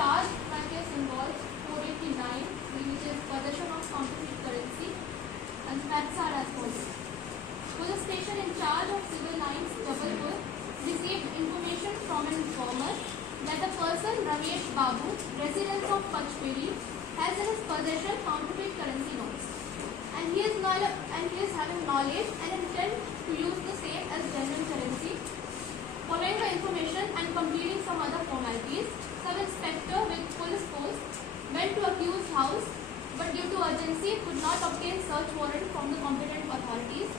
charge my case involves 489, which is possession of counterfeit currency, and facts are as follows. Police station in charge of civil lines, Jabalpur, received information from an informer that a person, Ramesh Babu, resident of Pachpiri, has in his possession counterfeit currency notes, and he is having knowledge and intent to use the same as genuine currency. Following the information and completing some other formalities, sub-inspector with police force went to accused's house, but due to urgency could not obtain search warrant from the competent authorities.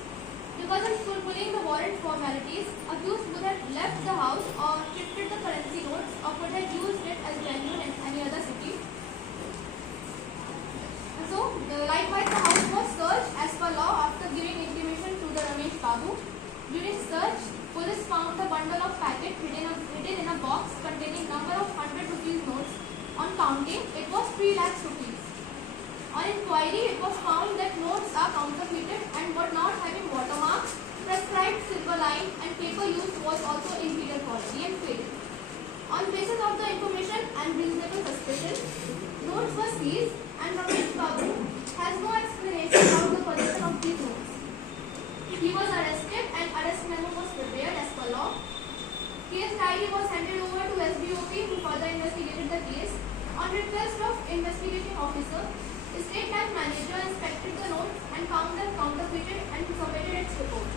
Because in fulfilling the warrant formalities, accused would have left the house or shifted the currency notes or could have used it as genuine in any other city. So, likewise, the house was searched as per law after giving intimation to the Ramesh Babu. During search, police found a bundle of packet hidden in a box containing number of 100 rupees notes. On counting, it was 3 lakhs rupees. On inquiry, it was found that notes are counterfeited and were not having watermark, prescribed silver line, and paper used was also inferior quality and faded. On basis of the information and reasonable suspicion, notes were seized, and Ramesh Babu has no explanation about the possession of these notes. He was arrested and arrest memo was prepared as per law. Case diary was handed over to SBOP who further investigated the case. On request of investigating officer, the state bank manager inspected the notes and found them counterfeited and submitted its report.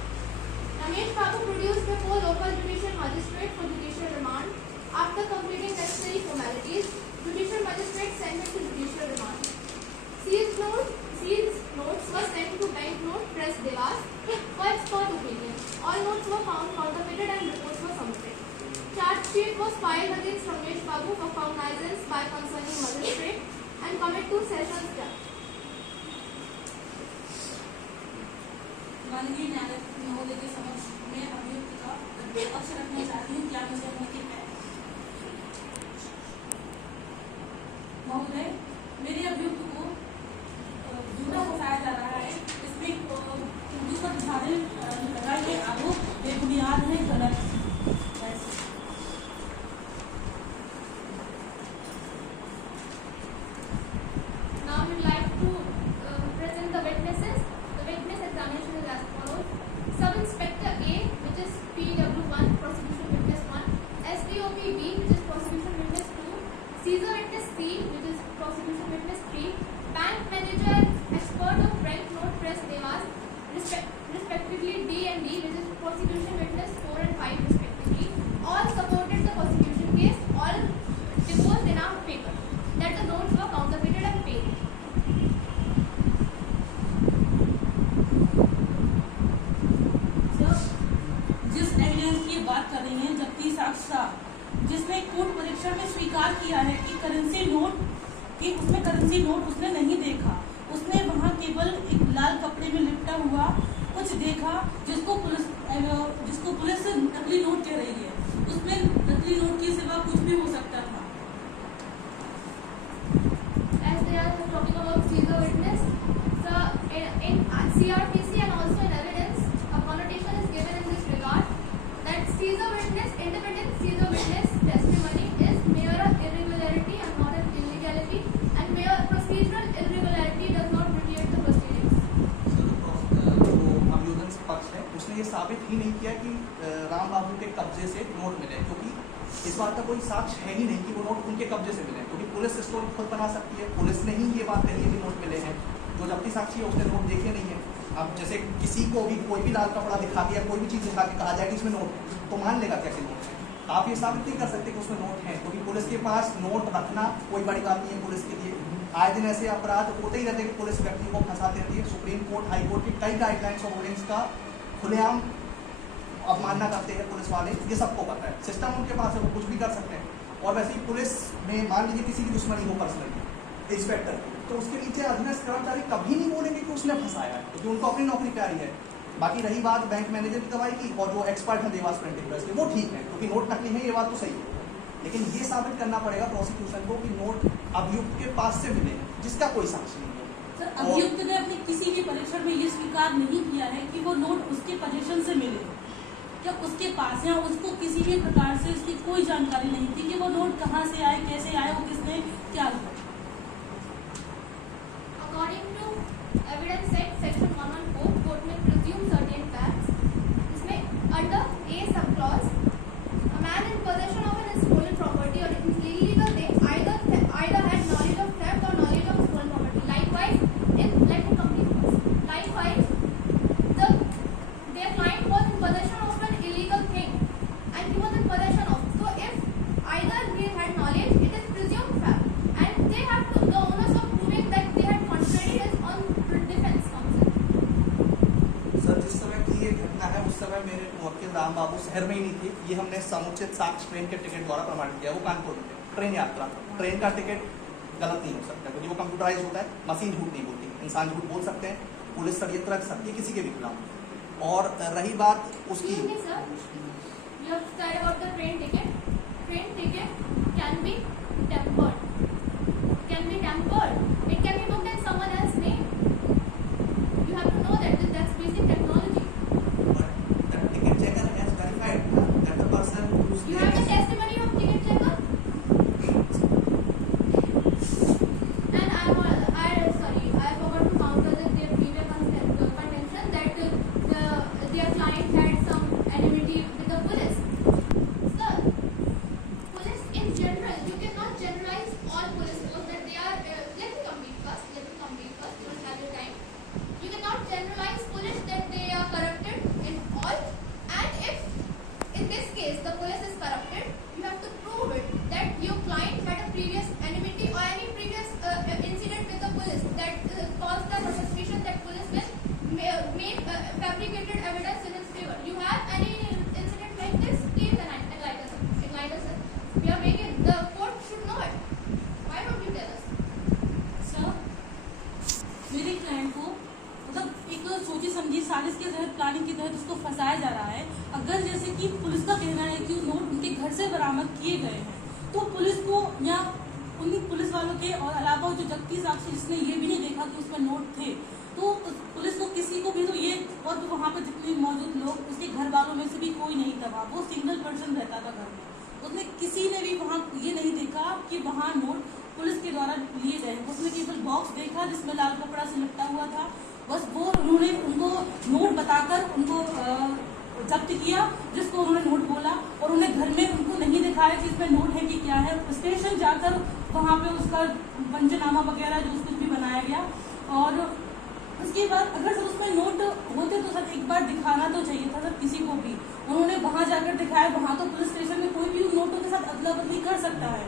Ramesh Babu produced before local judicial magistrate for judicial remand. After completing necessary formalities, judicial magistrate sent it to judicial remand. Seized notes were sent to Banknote Press Devas for expert opinion. All notes were found counterfeited and reports were submitted. Charge sheet was filed against Ramesh Babu for cognizance by concerning magistrate and commit to sessions judge. माननीय न्यायालय महोदय के समक्ष मैं अभियुक्त का पक्ष रखना चाहती हूँ। क्या मुझे अनुमति है? महोदय, मेरे अभियुक्त को झूठा फंसाया जा रहा है। इसमें उर्दू पर झाड़े लगाए आरोप बेबुनियाद है, गलत है। Now we would like to present the witnesses. The witness examination is as follows. Sub-Inspector A, which is PW1, prosecution witness 1, SDOP B, which is prosecution witness 2, Caesar witness C, which is prosecution witness 3, bank manager and expert of Banknote Press Devas, respectively D and D, which is prosecution witness 4 and 5 respectively, all supported the prosecution case, all deposed in our paper that the notes were counterfeited and paid. जिस evidence की बात कर रही हैं, जबकि साक्ष्य जिसने court परीक्षण में स्वीकार किया है कि उसमें करेंसी नोट उसने नहीं देखा, उसने वहां केवल एक लाल कपड़े में लिपटा हुआ कुछ देखा जिसको पुलिस नकली नोट कह रही है। उसमें नकली नोट के सिवा कुछ भी हो सकता था। As they are talking about Caesar witness, so in CRPC and also in evidence, a connotation is given in this regard that Caesar witness, independent Caesar witness testimony is mere irregularity and not an illegality, and mere procedural irregularity does not deviate the proceedings. जो अभियोजन पक्ष है उसने ये साबित ही नहीं किया कि राम बाबू के कब्जे से नोट मिले, क्योंकि इस बात का कोई साक्ष्य है ही नहीं कि वो नोट उनके कब्जे से मिले, क्योंकि पुलिस स्टोरी खुद बना सकती है। पुलिस ने ही ये बात कही है कि नोट मिले हैं, जो जब्ती साक्षी है उसने नोट देखे नहीं है। अब जैसे किसी को भी कोई भी लाल कपड़ा दिखा दिया, कोई भी चीज़ दिखा के कहा जाए कि इसमें नोट है, तो मान लेगा कैसे नोट है। आप ये साबित नहीं कर सकते कि उसमें नोट है, क्योंकि पुलिस के पास नोट रखना कोई बड़ी बात नहीं है। पुलिस के लिए आए दिन ऐसे अपराध होते ही रहते हैं कि पुलिस व्यक्ति को फंसाते रहती है। सुप्रीम कोर्ट, हाई कोर्ट की कई गाइडलाइंस और रूलिंग्स का खुलेआम अवमानना करते हैं पुलिस वाले, ये सबको पता है। सिस्टम उनके पास है, वो कुछ भी कर सकते हैं। और वैसे ही पुलिस में मान लीजिए किसी की दुश्मनी हो पर्सनली इंस्पेक्टर की, तो उसके नीचे अधीनस्थ कर्मचारी कभी नहीं बोलेंगे कि उसने फंसाया है, क्योंकि उनको अपनी नौकरी प्यारी है। बाकी रही बात बैंक मैनेजर की दवाई की और जो एक्सपर्ट है देवास प्रिंटिंग प्रेस के, वो ठीक है क्योंकि नोट नकली है, ये बात तो सही है। लेकिन ये साबित करना पड़ेगा प्रोसिक्यूशन को कि नोट अभियुक्त के पास से मिले, जिसका कोई साक्ष्य नहीं है। सर, अभियुक्त ने अपने किसी भी परीक्षण में ये स्वीकार नहीं किया है कि वो नोट उसके पोजीशन से मिले। क्या उसके पास या उसको किसी भी प्रकार से इसकी कोई जानकारी नहीं थी कि वो नोट कहाँ से आए, कैसे आए, वो किसने क्या किया? According to evidence set section 114, court may presume certain facts. इसमें under A subclause, a man in possession of an stolen property or illegal thing either had knowledge of theft or knowledge of stolen property. Likewise, let me complete first. Likewise, their client was in possession of an illegal thing, and he was in possession of. So, if either he had knowledge, it is presumed fact, and they have to, the owners of proving that they had contrary is on defense counsel. Sir, जिस समय की ये घटना है उस समय मेरे वकील राम बाबू शहर में ही नहीं थे। ये हमने समुचित साक्ष्य ट्रेन के टिकट द्वारा प्रमाणित किया। वो कानपुर में थे, ट्रेन यात्रा, ट्रेन का टिकट गलत नहीं हो सकता क्योंकि वो कंप्यूटराइज होता है, मशीन झूठ नहीं बोलती, इंसान झूठ बोल सकते हैं, पुलिस षड्यंत्र रख सकती है किसी के भी खिलाफ। और रही बात उसकी, Excuse me, sir. You have said about the train ticket. Train ticket can be tempered. Can be tempered. It can be booked in someone else's name. You have to know that that's basic technology. the ticket checker has verified that the person whose You name have the is testimony of ticket checker. And I forgot to counter their previous contention that their client had some enmity with the police. Sir, police in general, you cannot generalize all police force that they are. Let me complete first. You don't have your time. You cannot generalize police that they are corrupted in all. And if in this case the police is corrupted, you have to prove it that your client had a previous enmity or any previous incident with the police that caused them a suspicion that police will make fabricated evidence in his favor. You have any incident like this? Please enlighten us. We are making, the court should know it. Why don't you tell us? Sir, मेरे client को मतलब एक सोची समझी साजिश के तहत, planning के तहत उसको फंसाया जा रहा है। अगर जैसे कि पुलिस का कहना है कि नोट उनके घर से बरामद किए गए हैं, तो पुलिस को या उन्हीं पुलिस वालों के और अलावा जो जगती साक्षी जिसने ये भी नहीं देखा कि उसमें नोट थे, तो पुलिस को किसी को भी तो ये, और तो वहाँ पर जितने मौजूद लोग उसके घर वालों में से भी कोई नहीं था, वहाँ वो सिंगल पर्सन रहता था घर में, उसने किसी ने भी वहाँ ये नहीं देखा कि वहाँ नोट पुलिस के द्वारा लिए गए। उसने केवल बॉक्स देखा जिसमें लाल कपड़ा से लपटा हुआ था, बस वो उन्होंने उनको नोट बताकर उनको जब्त किया, जिसको उन्होंने नोट बोला, और उन्हें घर में उनको नहीं दिखाया कि इसमें नोट है कि क्या है। स्टेशन जाकर वहाँ पे उसका पंचनामा वगैरह जो कुछ भी बनाया गया, और उसके बाद अगर सर उसमें नोट होते तो सर एक बार दिखाना तो चाहिए था सर किसी को भी। उन्होंने वहाँ जाकर दिखाया, वहाँ तो पुलिस स्टेशन में कोई भी उन नोटों के साथ अदला बदली कर सकता है।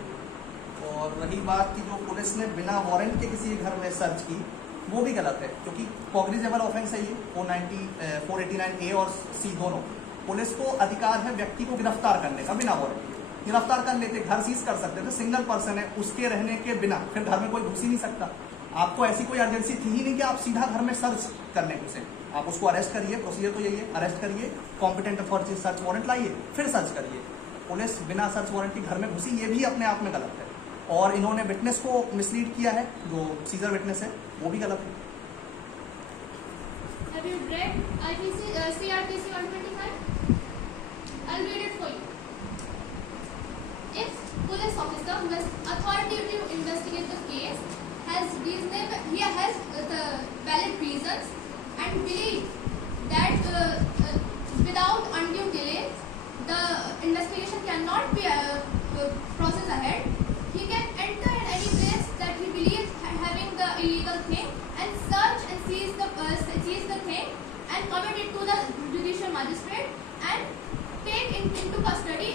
और रही बात की जो पुलिस ने बिना वारंट के किसी घर में सर्च की, वो भी गलत है क्योंकि कॉग्निजेबल ऑफेंस है ये 489A और C दोनों। पुलिस को अधिकार है व्यक्ति को गिरफ्तार करने का बिना वारंट। गिरफ्तार कर लेते, घर सीज कर सकते थे, सिंगल पर्सन है, उसके रहने के बिना फिर घर में कोई घुस ही नहीं सकता। आपको ऐसी कोई अर्जेंसी थी ही नहीं कि आप सीधा घर में सर्च करने घुसे। आप उसको अरेस्ट करिए, प्रोसीजर तो यही है, अरेस्ट करिए, कॉम्पिटेंट अथॉरिटी सर्च वारंट लाइए, फिर सर्च करिए। पुलिस बिना सर्च वारंट के घर में घुसी, ये भी अपने आप में गलत है। और इन्होंने विटनेस को मिसलीड किया है, जो सीजर विटनेस है वो भी गलत है। Have you read CRPC 125? I'll read it for you. If police officer who has authority to investigate the case has the valid reasons and believe that without undue delay the investigation cannot be process ahead, he can enter in any place that he believes having the illegal thing and search and seize the thing and commit it to the judicial magistrate and take into custody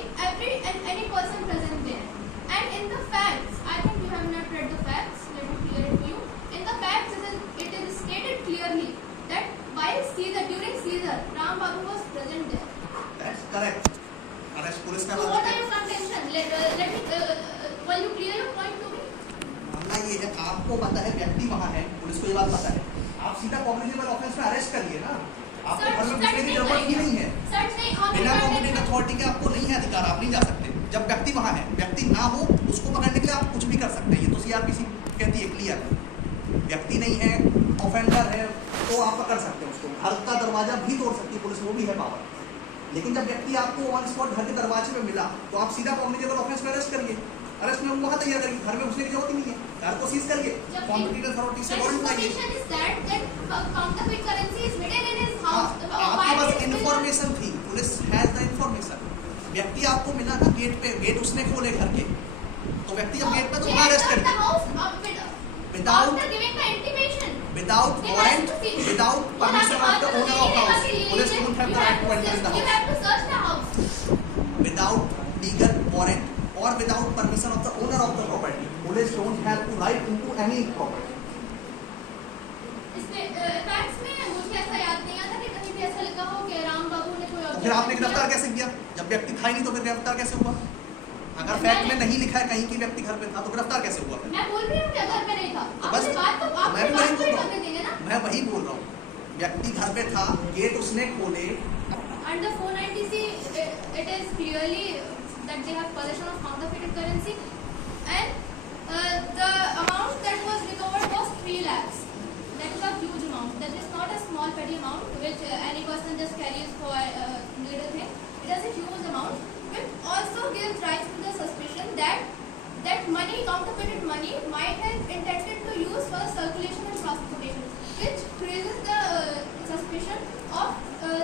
any person present there. And in the facts, I think you have not read the facts, let me clear it for you. In the facts it is stated clearly that during seizure Ram Babu was present there. That's correct. Arrest police का So what are your contention? Let me will you clear your point to me? मामला ये है, आपको पता है व्यक्ति वहाँ है, पुलिस को ये बात पता है, आप सीधा कॉग्निजेबल ऑफेंस में अरेस्ट करिए ना। आपको घर में घुसने की जरूरत ही नहीं है। बिना कॉम्पिटेंट अथॉरिटी के आपको नहीं है अधिकार, आप नहीं जा सकते। जब व्यक्ति वहाँ है, व्यक्ति ना हो, उसको पकड़ने के लिए आप कुछ भी कर सकते हैं। ये तो CRPC कहती है क्लियर, व्यक्ति नहीं है, ऑफेंडर है, तो आप पकड़ सकते हैं उसको। घर का दरवाजा भी तोड़ सकती है पुलिस, वो भी है पावर। लेकिन जब व्यक्ति आपको ऑन स्पॉट घर के दरवाजे में मिला तो आप सीधा कॉग्निजेबल ऑफेंस में अरेस्ट करिए। अरेस्ट में वहाँ तैयार करिए, घर में घुसने की जरूरत ही नहीं है, घर को सीज करिए, कॉम्पिटेंट अथॉरिटी से वारंट लाइए। आपके पास इन्फॉर्मेशन थी, पुलिस हैज द इन्फॉर्मेशन। व्यक्ति आपको मिला ना गेट पे, गेट उसने खोले घर के, तो व्यक्ति जब गेट पे तो वहाँ अरेस्ट कर without warrant, without permission of the owner of house, police don't have the right to enter in the house without legal warrant or without permission of the owner of the property. Police don't have to right into any property. फिर आपने गिरफ्तार कैसे किया? जब व्यक्ति था ही नहीं तो फिर गिरफ्तार कैसे हुआ? अगर फैक्ट में नहीं लिखा है कहीं कि व्यक्ति घर पे था तो गिरफ्तार कैसे हुआ? मैं बोल रही हूँ कि घर पे नहीं था। तो बस मैं भी वही बोल रहा हूँ। मैं वही बोल रहा हूँ, व्यक्ति घर पे था, गेट उसने खोले। Under 490C, it is clearly that they have possession of counterfeited currency, and the amount that was recovered was 3 lakhs. That is a huge amount. That is not a small petty amount which any person just carries for little thing. It is a huge amount. It also gives rise to the suspicion that money, counterfeited money, might have intended to use for circulation and transportation, which raises the suspicion of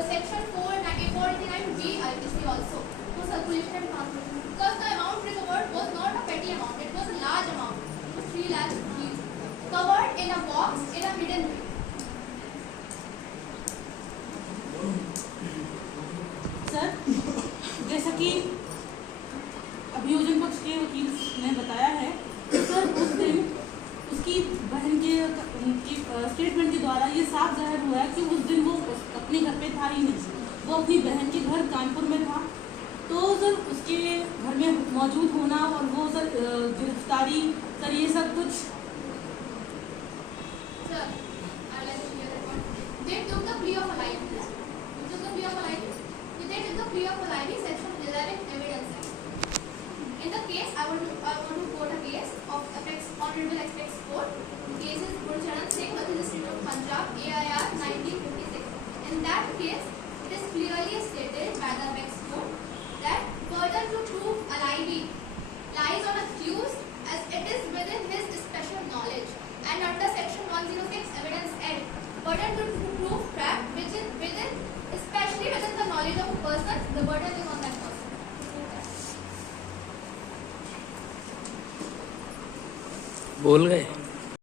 section 489B IPC also for circulation and transportation, because the amount recovered was not a petty amount, it was a large amount. It was 3 lakhs rupees covered in a box in a hidden way. Sir, जैसा कि अभियोजन पक्ष के वकील ने बताया है, sir उस दिन उसकी बहन के स्टेटमेंट के द्वारा ये साफ जाहिर हुआ है कि उस दिन वो अपने घर पे था ही नहीं, वो अपनी बहन के घर कानपुर में था। तो सर उसके घर में मौजूद होना और वो सर गिरफ्तारी, सर ये सब कुछ Sir, I'd like to clear that point. They took the plea of alibi. They took the plea of alibi. They took the plea of alibi, section 11 Evidence Act. In the case, I want to quote a case of Honorable Apex Court. The case is Gurcharan Singh versus the State of Punjab, AIR 1956. In that case, it is clearly stated by the Apex Court that burden to prove alibi lies on accused as it is within his special knowledge. And under section 106 Evidence Act, burden to prove fact which is within, especially within the knowledge of a person, the burden is on that person. बोल गए।